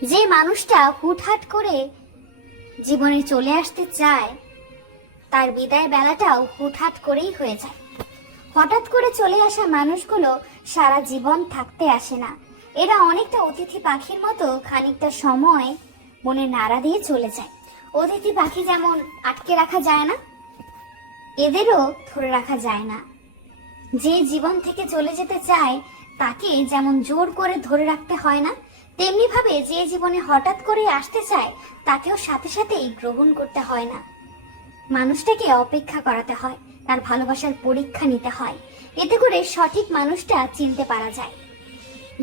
যে মানুষটা হুটহাট করে জীবনে চলে আসতে চায় তার বিদায় বেলাটাও হুটহাট করেই হয়ে যায়। হঠাৎ করে চলে আসা মানুষগুলো সারা জীবন থাকতে আসে না। এরা অনেকটা অতিথি পাখির মতো খানিকটা সময় মনে নাড়া দিয়ে চলে যায়। অতিথি পাখি যেমন আটকে রাখা যায় না, এদেরও ধরে রাখা যায় না। যে জীবন থেকে চলে যেতে চায় তাকে যেমন জোর করে ধরে রাখতে হয় না, তেমনি ভাবে যে জীবনে হঠাৎ করে আসতে চায় তাকেও সাথে সাথেই গ্রহণ করতে হয় না। মানুষটাকে অপেক্ষা করাতে হয়, তার ভালোবাসার পরীক্ষা নিতে হয়, এতে করে সঠিক মানুষটা চিনতে পারা যায়।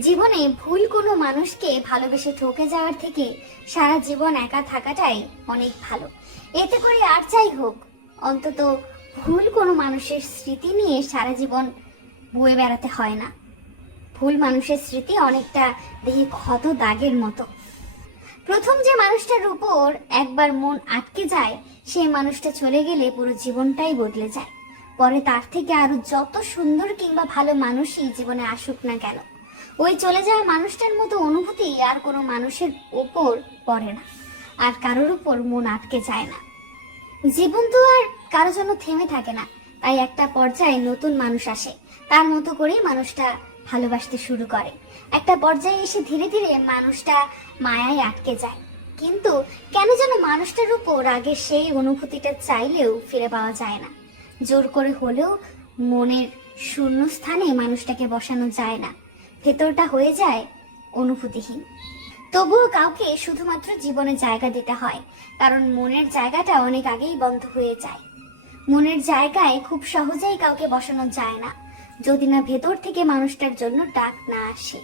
জীবনে ভুল কোনো মানুষকে ভালোবেসে ঠকে যাওয়ার থেকে সারা জীবন একা থাকাটাই অনেক ভালো। এতে করে আর যাই হোক, অন্তত ভুল কোনো মানুষের স্মৃতি নিয়ে সারা জীবন বয়ে বেড়াতে হয় না। ভুল মানুষের স্মৃতি অনেকটা দেহে ক্ষত দাগের মতো। প্রথম যে মানুষটার উপর একবার মন আটকে যায়, সেই মানুষটা চলে গেলে পুরো জীবনটাই বদলে যায়। পরে তার থেকে আরো যত সুন্দর কিংবা ভালো মানুষই জীবনে আসুক না কেন, ওই চলে যাওয়া মানুষটার মতো অনুভূতি আর কোনো মানুষের উপর পড়ে না, আর কারোর উপর মন আটকে যায় না। জীবন তো আর কারো জন্য থেমে থাকে না, তাই একটা পর্যায়ে নতুন মানুষ আসে, তার মতো করেই মানুষটা ভালোবাসতে শুরু করে। একটা পর্যায়ে এসে ধীরে ধীরে মানুষটা মায়ায় আটকে যায়, কিন্তু কেন যেন মানুষটার উপর আগে সেই অনুভূতিটা চাইলেও ফিরে পাওয়া যায় না। জোর করে হলেও মনের শূন্য স্থানে মানুষটাকে বসানো যায় না, ভেতরটা হয়ে যায় অনুভূতিহীন। তবুও কাউকে শুধুমাত্র জীবনে জায়গা দিতে হয়, কারণ মনের জায়গাটা অনেক আগেই বন্ধ হয়ে যায়। মনের জায়গায় খুব সহজেই কাউকে বসানো যায় না, যদি না ভেতর থেকে মানুষটার জন্য ডাক না আসে।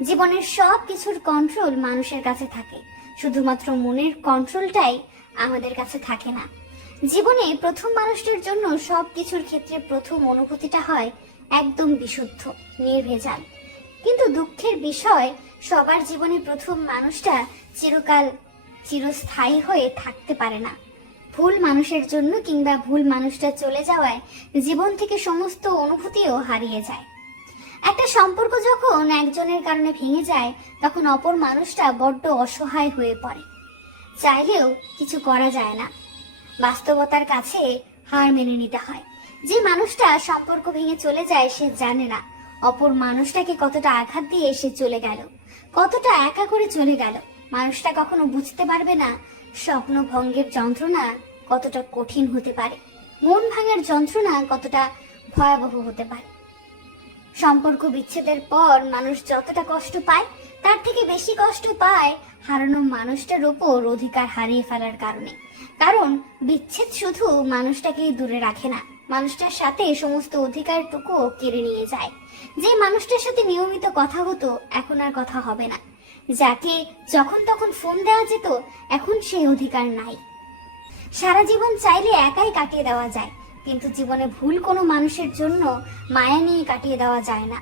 জীবনের সব কিছুর কন্ট্রোল মানুষের কাছে থাকে, শুধুমাত্র মনের কন্ট্রোলটাই আমাদের কাছে থাকে না। জীবনে প্রথম মানুষটার জন্য সব কিছুর ক্ষেত্রে প্রথম অনুভূতিটা হয় একদম বিশুদ্ধ, নির্ভেজাল। কিন্তু দুঃখের বিষয়, সবার জীবনে প্রথম মানুষটা চিরস্থায়ী হয়ে থাকতে পারে না। ভুল মানুষের জন্য কিংবা ভুল মানুষটা চলে যাওয়ায় জীবন থেকে সমস্ত অনুভূতিও হারিয়ে যায়। একটা সম্পর্ক যখন একজনের কারণে ভেঙে যায়, তখন অপর মানুষটা বড্ড অসহায় হয়ে পড়ে। চাইলেও কিছু করা যায় না, বাস্তবতার কাছে হার মেনে নিতে হয়। যে মানুষটা সম্পর্ক ভেঙে চলে যায়, সে জানে না অপর মানুষটাকে কতটা আঘাত দিয়ে সে চলে গেল, কতটা একা করে চলে গেল। মানুষটা কখনো বুঝতে পারবে না স্বপ্ন ভঙ্গের যন্ত্রণা কতটা কঠিন হতে পারে, মন ভাঙার যন্ত্রণা কতটা ভয়াবহ হতে পারে। সম্পর্ক বিচ্ছেদের পর মানুষ যতটা কষ্ট পায়, তার থেকে বেশি কষ্ট পায় হারানো মানুষটার উপর অধিকার হারিয়ে ফেলার কারণে। কারণ বিচ্ছেদ শুধু মানুষটাকেই দূরে রাখে না, মানুষটার সাথে সমস্ত অধিকারটুকু কেড়ে নিয়ে যায়। যে মানুষটার সাথে নিয়মিত কথা হতো, এখন আর কথা হবে না। যাকে যখন তখন ফোন দেওয়া যেত, এখন সেই অধিকার নাই। সারা জীবন চাইলে একাই কাটিয়ে দেওয়া যায়, কিন্তু জীবনে ভুল কোনো মানুষের জন্য মায়া নিয়ে কাটিয়ে দেওয়া যায় না।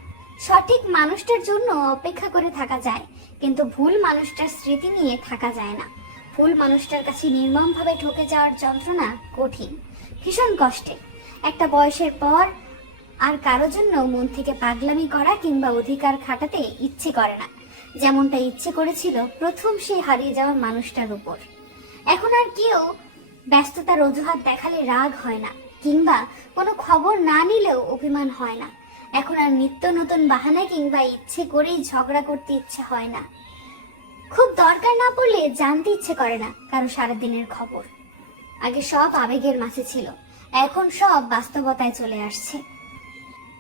সঠিক মানুষটার জন্য অপেক্ষা করে থাকা যায়, কিন্তু ভুল মানুষটার স্মৃতি নিয়ে থাকা যায় না। ভুল মানুষটার কাছে নির্মমভাবে ঠকে যাওয়ার যন্ত্রণা কঠিন, ভীষণ কষ্টের। একটা বয়সের পর আর কারো জন্য মন থেকে পাগলামি করা কিংবা অধিকার খাটাতে ইচ্ছে করে না, যেমনটা ইচ্ছে করেছিল প্রথম সেই হারিয়ে যাওয়া মানুষটার উপর। এখন আর কেউ ব্যস্ততার অজুহাত দেখালে রাগ হয় না, কিংবা কোনো খবর না নিলেও অভিমান হয় না। এখন আর নিত্য নতুন বাহানা কিংবা ইচ্ছে করেই ঝগড়া করতে ইচ্ছে হয় না। খুব দরকার না পড়লে জানতে ইচ্ছে করে না কারো সারাদিনের খবর। আগে সব আবেগের মাঝে ছিল, এখন সব বাস্তবতায় চলে আসছে।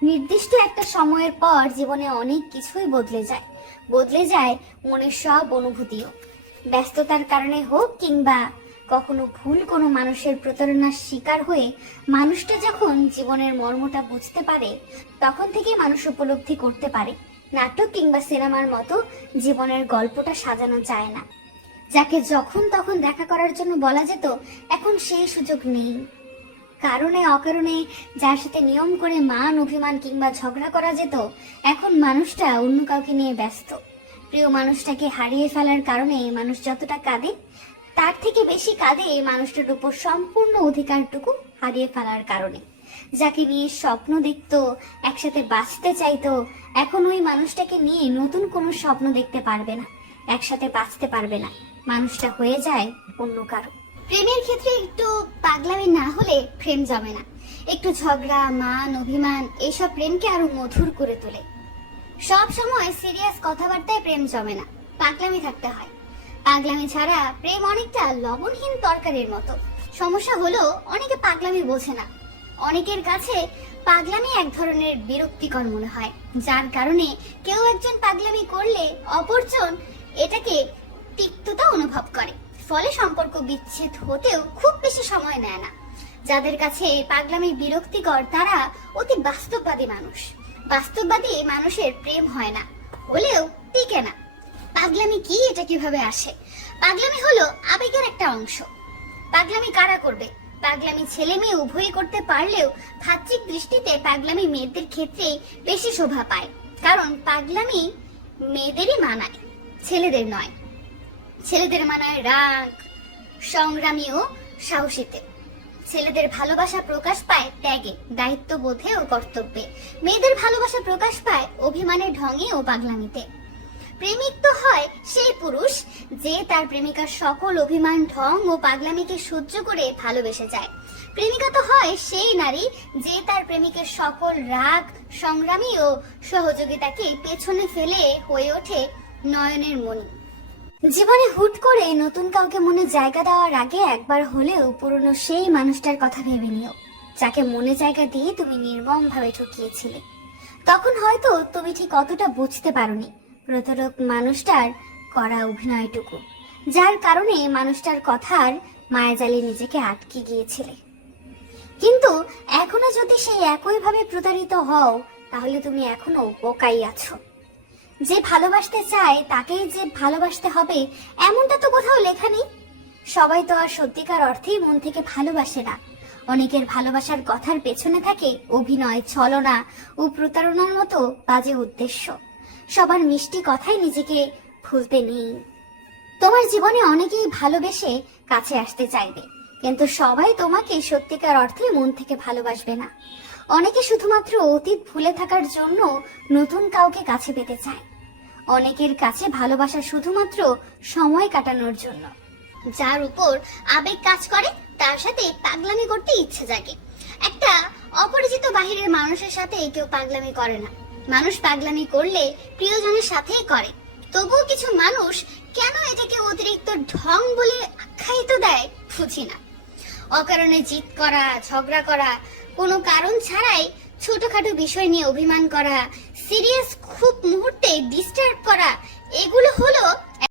নির্দিষ্ট একটা সময়ের পর জীবনে অনেক কিছুই বদলে যায় মনের সব অনুভূতিও। ব্যস্ততার কারণে হোক কিংবা কখনো ভুল কোনো মানুষের প্রতারণার শিকার হয়ে মানুষটা যখন জীবনের মর্মটা বুঝতে পারে, তখন থেকে মানুষ উপলব্ধি করতে পারে নাটক কিংবা সিনেমার মতো জীবনের গল্পটা সাজানো যায় না। যাকে যখন তখন দেখা করার জন্য বলা যেত, এখন সেই সুযোগ নেই। কারণে অকারণে যার সাথে নিয়ম করে মান অভিমান কিংবা ঝগড়া করা যেত, এখন মানুষটা অন্য কাউকে নিয়ে ব্যস্ত। প্রিয় মানুষটাকে হারিয়ে ফেলার কারণে মানুষ যতটা কাঁদে, তার থেকে বেশি কাঁদে মানুষটার উপর সম্পূর্ণ অধিকারটুকু হারিয়ে ফেলার কারণে। যাকে নিয়ে স্বপ্ন দেখতো, একসাথে বাঁচতে চাইতো, এখন ওই মানুষটাকে নিয়ে নতুন কোনো স্বপ্ন দেখতে পারবে না। একসাথে বাঁচতে পারবে না, মানুষটা হয়ে যায় অন্য কারো। প্রেমের ক্ষেত্রে একটু পাগলামি না হলে প্রেম জমে না। একটু ঝগড়া, মান, অভিমান এইসব প্রেমকে আরো মধুর করে তোলে। সব সময় সিরিয়াস কথাবার্তায় প্রেম জমে না, পাগলামি থাকতে হয়। পাগলামি ছাড়া প্রেম অনেকটা লবণহীন তরকারির মতো। সমস্যা হলো অনেকে পাগলামি বোঝে না। অনেকের কাছে পাগলামি এক ধরনের বিরক্তিকর মনে হয়, যার কারণে কেউ একজন পাগলামি করলে অপরজন এটাকে তিক্ততা অনুভব করে। ফলে সম্পর্ক বিচ্ছেদ হতেও খুব বেশি সময় নেয় না। যাদের কাছে পাগলামি বিরক্তিকর তারা অতি বাস্তববাদী মানুষ। বাস্তববাদী মানুষের প্রেম হয় না, হলেও টিকে না। পাগলামি কি, এটা কিভাবে আসে? পাগলামি হলো আবেগের একটা অংশ। পাগলামি কারা করবে? পাগলামি ছেলে মেয়ে উভয়ই করতে পারলেও তাত্ত্বিক দৃষ্টিতে পাগলামি মেয়েদের ক্ষেত্রে বেশি শোভা পায়, কারণ পাগলামি মেয়েদেরই মানায়, ছেলেদের নয়। ছেলেদের মানায় রাগ, সংগ্রামী ও সাহসীতে। ছেলেদের ভালোবাসা প্রকাশ পায় ত্যাগে, দায়িত্ববোধে ও কর্তব্যে। মেয়েদের ভালোবাসা প্রকাশ পায় অভিমানের ঢঙে ও পাগলামিতে। প্রেমিক তো হয় সেই পুরুষ যে তার প্রেমিকার সকল অভিমান, ঢং ও পাগলামিকে সহ্য করে ভালোবেসে যায়। প্রেমিকা তো হয় সেই নারী যে তার প্রেমিকের সকল রাগ, সংগ্রামী ও সহযোগিতাকে পেছনে ফেলে হয়ে ওঠে নয়নের মণি। জীবনে হুট করে নতুন কাউকে মনে জায়গা দেওয়ার আগে একবার হলেও পুরনো সেই মানুষটার কথা ভেবে নিও, যাকে মনে জায়গা দিয়ে তুমি নির্মম ভাবে ঠকিয়েছিলে। তখন হয়তো তুমি ঠিক অতটা বুঝতে পারোনি প্রতারক মানুষটার করা অভিনয়টুকু, যার কারণে মানুষটার কথার মায়াজালে নিজেকে আটকে গিয়েছিলে। কিন্তু এখনো যদি সেই একইভাবে প্রতারিত হও, তাহলে তুমি এখনো বোকাই আছো। যে ভালোবাসতে চায় তাকেই যে ভালোবাসতে হবে এমনটা তো কোথাও লেখা নেই। সবাই তো আর সত্যিকার অর্থেই মন থেকে ভালোবাসে না। অনেকের ভালোবাসার কথার পেছনে থাকে অভিনয়, ছলনা ও প্রতারণার মতো বাজে উদ্দেশ্য। সবার মিষ্টি কথায় নিজেকে ভুলতে নেই। তোমার জীবনে অনেকেই ভালোবেসে কাছে আসতে চাইবে, কিন্তু সবাই তোমাকে সত্যিকার অর্থে মন থেকে ভালোবাসবে না। অনেকে শুধুমাত্র অতীত ভুলে থাকার জন্য নতুন কাউকে কাছে পেতে চায়। অনেকের কাছে ভালোবাসা শুধুমাত্র সময় কাটানোর জন্য। যার উপর আবেগ কাজ করে তার সাথে পাগলামি করতে ইচ্ছে জাগে। একটা অপরিচিত বাহিরের মানুষের সাথে কেউ পাগলামি করে না। মানুষ পাগলামি করলে প্রিয়জনের সাথেই করে। তবুও কিছু মানুষ কেন এটাকে অতিরিক্ত ঢং বলে আখ্যায়িত দেয় বুঝি না। অকারণে জিদ করা, ঝগড়া করা, কোনো কারণ ছাড়াই ছোটখাটো বিষয় নিয়ে অভিমান করা, সিরিয়াস খুব মুহূর্তে ডিস্টার্ব করা, এগুলো হলো